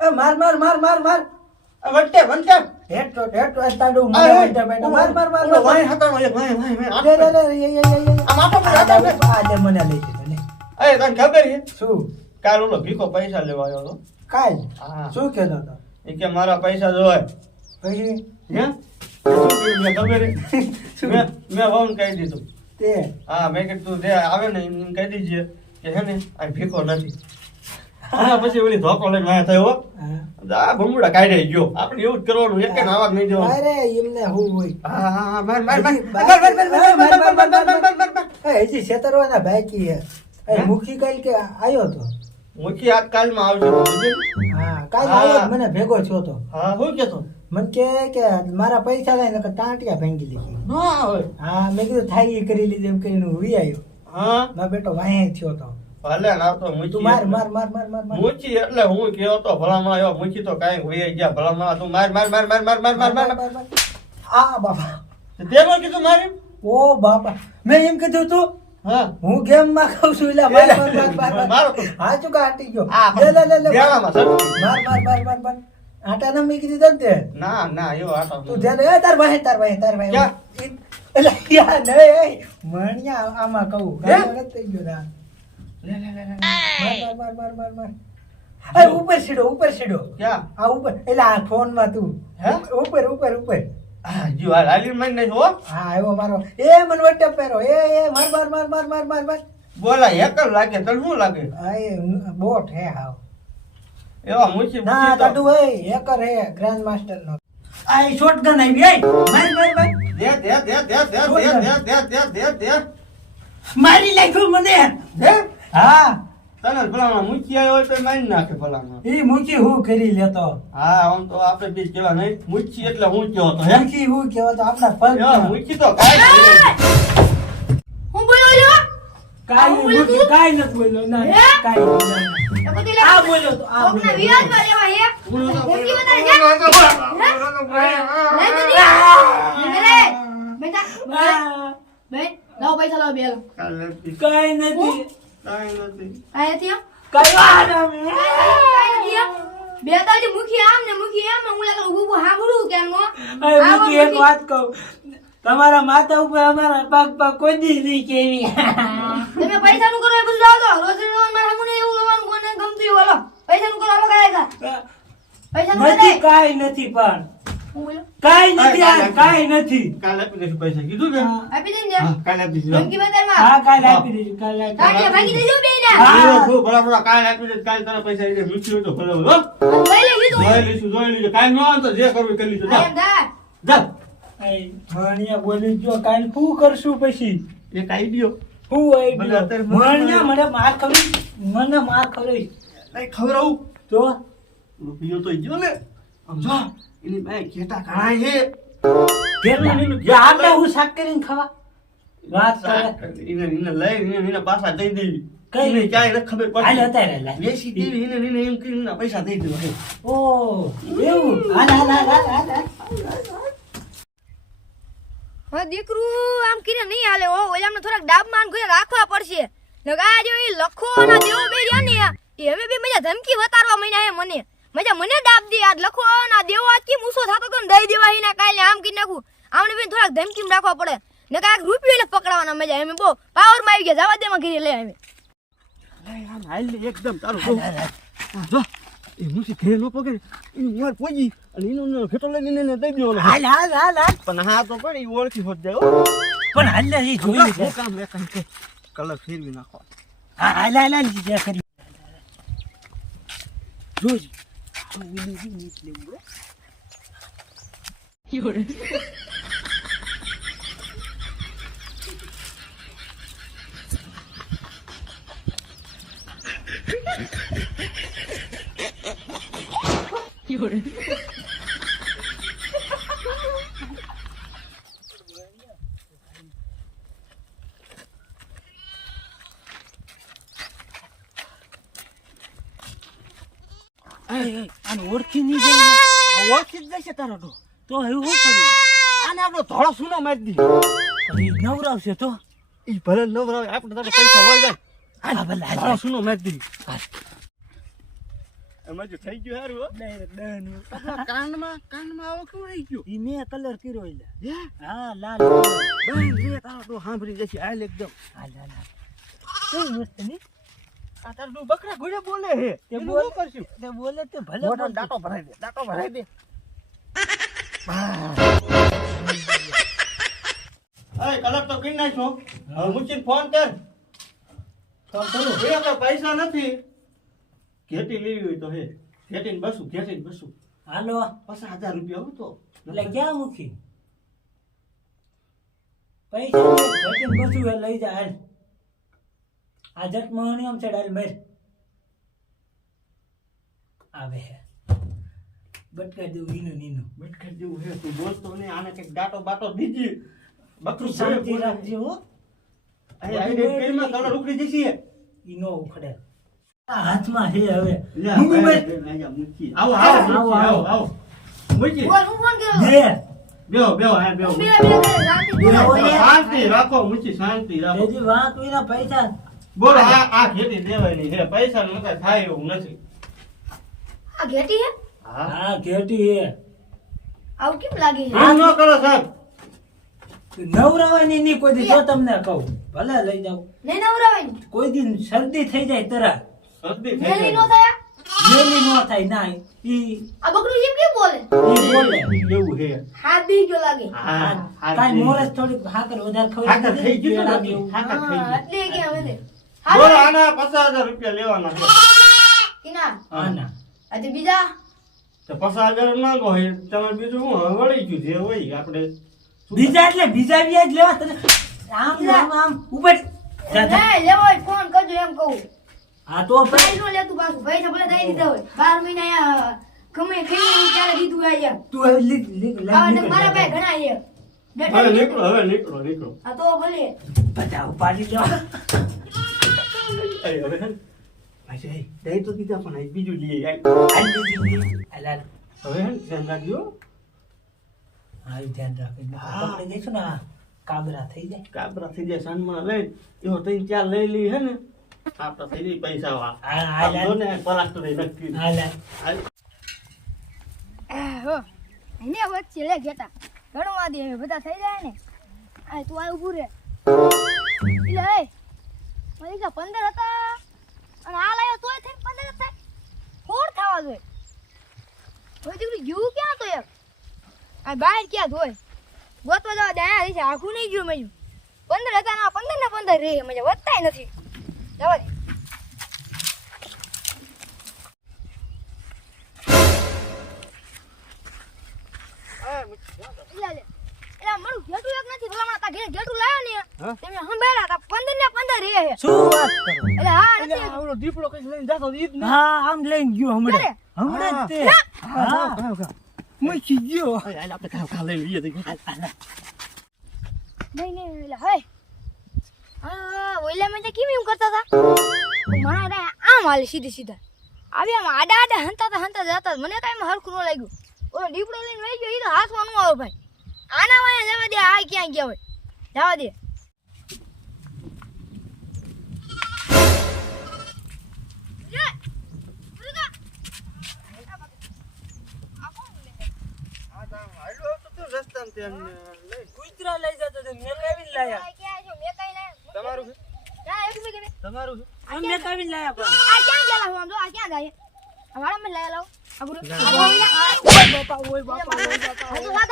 માર માર માર માર માર વંટે વંટે હેઠો હેઠો તાડું મને વંટે બેઠો માર માર માર વાય હતા વાય વાય રે રે રે આ માથો પર હતા આ દે મને લઈ દીધો ને એ તને ખબર છે શું કાલ ઓલો ભીખો પૈસા લેવા આવ્યો હતો કાલ હા શું કહેતો હતો એ કે મારા પૈસા જોય પછી હે શું કીધું મેં ખબર છે મેં વહુને કહી દીધું તે હા મેં કીધું તું જે આવે ને એમ કહી દીજે કે હે ને આ ભીખો નથી હા પછી ઓલી ધોકો લઈને વાયા થયો આ ભૂંગળા કાઢી ગયો આપણે એવું જ કરવાનું એક આવાજ નહીં દેવાનું અરે એમને હું હોય હા હા માર માર માર હજી છેતરવાના બાકી હે મુખી કઈ કે આવ્યો તો મુખી આજ કાલમાં આવજો હા કાલ આવ્યો મને ભેગો થયો તો હા શું કેતો મને કે મારા પૈસા લઈને ટાંટિયા ભાંગી લીધી ના આવે હા મેં કીધું થાય કરી લીધી એમ કરીને હુઈ આવ્યો હા મારો બેટો વાહે થયો તો ભલે ના તો તું મુખી માર માર માર માર માર માર મુખી એટલે હું કહેતો તો ભલામણ આવ્યો મુખી તો કાંઈ વહી ગયા ભલામણ તું માર માર માર માર માર માર માર માર આ બાપા તેમાં કીધું મારી ઓ બાપા મેં એમ કીધું તું હા હું ગેમ માં ખાઉં છું એટલે માર માર માર માર મારો હા ચુકા આટી ગયો આ લે લે લે લે દેવામાં સર માર માર માર માર માર આટા ના મેકી દીધા ને તે ના ના એવો આટો તું ધ્યાન એ તાર ભાઈ ક્યાં? એટલે યા નહીં મણિયા આમાં કહું ગાળો નથી થઈ ગયો ના લે લે લે લે માર માર માર માર માર એ ઉપર સીડો ક્યાં આ ઉપર એટલે આ ફોન માં તું હે? ઉપર ઉપર ઉપર હા જો આ લાલી મન નહીં હો હા આવ્યો મારો એ મને વટ્ટે પહેરો એ માર માર માર માર માર માર માર બોલા એકલ લાગે તને શું લાગે આ એ બોટ હે હાવ એવા મુખી ના મુખી તો તાડુ હે હેકર હે ગ્રાન્ડ માસ્ટર નો આ શોટગન આવી એ માર માર માર દે મારી નાખ્યું મને દે હા તને ભલામણ મુખી આવ્યો હોય તો મારી નાખે ભલામણ ઈ મૂકી હું કરી લેતો હા આમ તો આપણે બીજ કેવા નહીં મુખી એટલે હું કેવો તો હે મૂકી હું કેવો તો આપણા પગ મુખી તો કાંઈ હું બોલ્યો લ્યો કાઈ મૂકી કાઈ નથી બોલ્યો ના હે? કાઈ બોલ્યો તો કદી આ બોલ્યો તો આ કોકના બોલ્યો વિવાદમાં લેવા હે ધમકી બતાવે છે નહીં કદી રે બેટા બે લાવ પૈસા લાવ બે લાવ કાઈ નથી આયા ત્યાં કાઈ આરામ કાઈ નથી એમ. બે તાળી મુખી આમ ને મુખી એમ ને હું લાગે ઊભું સાંભળું કેમ નો એ મૂકી એક વાત કહું તમારા માથા ઉપર અમારા પગ પગ કોઈ દી નહીં કેવી તમે પૈસા નું કરો એ બધું લાવો તો રોજ રોજ મારા સામુને એવું લેવાનું કોને ગમતું એવું હાલો પૈસા નું કરો હાલો કાય પૈસા નું નથી કરે કાઈ નથી પણ હું બોલ્યો કાઈ નથી આ કાઈ નથી કાલે આપી દઈશું પૈસા કીધું ને આપી દઈ ને હા કાલે આપી દઈશું ધમકી બતાવ માં હા કાલે આપી દેજો કાલે આપી તાળીયા ભાગી દેજો બે ને હા. ભલા કાલે આપી દઈશું કાલે તારા પૈસા એટલે મુખી હોય તો ભલે હો લઈ લીધું જોઈ લઈશું કાંઈ ન આવે તો જે કરવું એ કરી લીધું એમ દા જા એ ભણિયા બોલી જો કાઈ શું કરશું પછી એક આઈડિયો હું ભલે અત્યારે ભણિયા મને માર ખવડી મને માર ખવડી કઈ ખવડાવું તો રૂપિયો તો ગયો ને આમ જો એની બે ઘેટા ઘણા છે ઘેરમાં નીલું જે આપણે હું શાક કરીને ખાવા વાત કરે એને લઈ એને પાછા દઈ દેવી કઈ? એને ક્યાંય નથી ખબર હાલ પડતી અત્યારે લે વેચી દેવી એને એમ કરીને પૈસા દઈ દેવા ઓ એવું હાલ હાલ હાલ હાલ હાલ હા દીકરું આમ કીને નહીં હાલે હો ઓલામને થોડાક ડાબમાં ઘરે રાખવા પડશે નકા આ જો ઈ લખો ના દેવો બે રહ્યા ને એ હવે બી મજા ધમકી વતારવા મહિના હે મને મને ડાબ દે આ લખો ના દેવો આજ કે મૂસો થાતો તો દઈ દેવા હીના કાલે આમ કી નાખું આમને બી થોડાક ધમકીમાં રાખવા પડે નકા એક રૂપિયો ને પકડવાના મજા એમ બહુ પાવર માં આવી ગયા જવા દેમાં ઘરે લે આવે હાલ એકદમ તારું જો એ મુસી ઘરે નો પકડે એની ઉંમર પોજી અને એનો ફેટો લઈને એને દઈ દેવાનો હાલ હાલ હાલ હાલ પણ હા તો પણ એ ઓળખી હોત જાય પણ હાલ લે ઈ જોઈ લે હું કામ કામ કલર ફેરવી નાખો હા હાલ હાલ હાલ જે કરી જોઈ આને ઓળખી નહીં જાય ઓળખી જ જશે તારો તો એવું શું કરવું આને આપણો ધોળો સુનો મારી દી નવરાવશે તો એ ભલે નવરાવે આપણે તારા પૈસા હોય જાય હાલ ભલે ધોળો સુનો મારી દી એમાં જો થઈ ગયું હારું હો ડાયરેક્ટ દહનું. કાનમાં આવો કેવું રહી ગયો ઈ મેં કલર કર્યો એટલે. હે હા લાલ કલર. બસ રે તારો તો સાંભળી જશે હાલ એકદમ હાલ હાલ હાલ. કેવું મસ્ત નહીં? આ તાર તું બકરા ઘોડે બોલે હે તે એનું બોલ શું કરશું તે બોલે તે ભલે મોટો બોલતું. દાંતો ભરાઈ દે અરે કલર તો કરી નાખો હવે મુચીને ફોન કર તો કરું. એ તો પૈસા નથી ઘેટી લેવી હોય તો હે ઘેટીને બસું હાલો 50,000 રૂપિયા હું તો એટલે ક્યાં મૂકી પૈસા ઘટીને બસું એ લઈ જા હાલ. આ જટ મોહણી આમ ચડાલ મેર આવે હે બટકા જેવું નીનું બટકા જેવું હે તું બોલતો ને આને કઈક દાટો બાટો દીજી બકરું શાંતિ રાખજે હો. આઈ પેરમાં તને રૂકડી જશે ઈ નો ઉખડે. આ હાથમાં હે હવે લે મૂકી મેર. મૂકી આવો મૂકી બોલ હું ફોન કર્યો દે બેહો હા બેહો બે શાંતિ બોલ. શાંતિ રાખો મૂકી શાંતિ રાખો દેજી વાત વિના પૈસા બોલો આ ખેતી દેવાની હે પૈસા નું કઈ થાય એવું નથી આ ઘેટી હે હા હા ઘેટી હે આવું કેમ લાગે છે આમ ન કરો સાહેબ નવરાવાની નહીં કોઈ દી જો તમને કહું ભલે લઈ જાઓ નહીં નવરાવાની કોઈ દિન શરદી થઈ જાય તરા શરદી થઈ મેલી નો જાય થયા મેલી નો થાય ના ઈ આ બકરું જેમ કેમ બોલે બોલે એવું હે હાથ બી ગયો લાગે હા કાઈ મોરસ થોડીક હાકર વધારે હાકર થઈ ખવડાવી ગયું પેડા ને જેવું. હાકર થઈ હા, ગયું એટલે કે હવે દે બોલો આના 50,000 રૂપિયા લેવાના છે કિના હા ના આજે બીજા તો 50,000 માંગો હોય તમારે બીજું હું હવે વળી ગયું જે હોય આપણે બીજા એટલે બીજા વ્યાજ લેવા તને આમ ઉપર જા, જા. નહીં લેવો હોય ફોન કરજો એમ કહું હા તો ભાઈ નો લેતું પાછું પૈસા ભલે દઈ દીધા હોય 12 મહિના આ ગમે ખાઈ ત્યારે દીધું આ એમ તું હવે આ તો મારા પાસે ઘણા છે બેઠા હવે છે. નીકળો આ તો ભલે બધા ઉપાડી લેવા હવે હે ભાઈ દઈ તો દીધા પણ આ બીજું લઈએ હાલ બીજી હાલ હાલ હવે હે ધ્યાન રાખજો હા ઈ ધ્યાન રાખીને હા. પકડી દઈશું ને આ કાબરા થઈ જાય કાબરા થઈ જાય સાંજમાં લઈ એવો 3-4 લઈ લી હે ને આપડા થઈ જાય પૈસા હા, હાલ, હાલ. ને પલાસ્ટર નક્કી હાલ હાલ હો એને વચ્ચે લે ઘેટા ગણવા દે હવે બધા થઈ જાય ને આ તું આ ઊભું રે એટલે એ મારી કા 15 હતા અને આ લાયો તોય થઈ 15 થાય ફોડ થવા જોઈએ કોઈ દીકરી ગયું ક્યાં તો એક આ બહાર ક્યાં ધોય ગોતવા જવા દે આ છે આખું નહીં ગયું મેં 15 હતા ના 15 ને 15 રે મજા વધતાય નથી જવા દે એલા મારું ઘેટું એક નથી ભલામણ તા ઘેટું લાયો ને હા? તમે હંભાળ્યા તા 15 ને 15 રે હે શું વાત કરો એટલે હા નથી આવડો દીપડો કઈ લઈને જાતો ઈ જ ને હા આમ લઈને ગયો હમણાં અરે. હમણાં જ તે હા હા મૂકી ગયો હાલ આપણે ખા લઈ લઈએ તો નહીં એટલે હે હા ઓલા મેં કેમ એમ કરતા હતા મારા રે આમ હાલે સીધી સીધા આવી આમ આડા આડા હંતા જતા મને કાંઈ હરખું ન લાગ્યું ઓલો દીપડો લઈને વહી ગયો ઈ તો હાથમાં નું આવે ભાઈ આના વાયા જવા દે આ ક્યાં ગયા હોય જવા દે કૂતરા લઈ જતો તો મેં કાવીને લાયા તમારું છે? તમારું છે? આ મેં કાવીને લાયા પણ આ ક્યાં ગયેલા હું આમ જો આ ક્યાં જાય આ વાળા માં લાયા લાવ આ ગુરુ ઓય બાપા ઓય બાપા ઓય બાપા આ તો વાત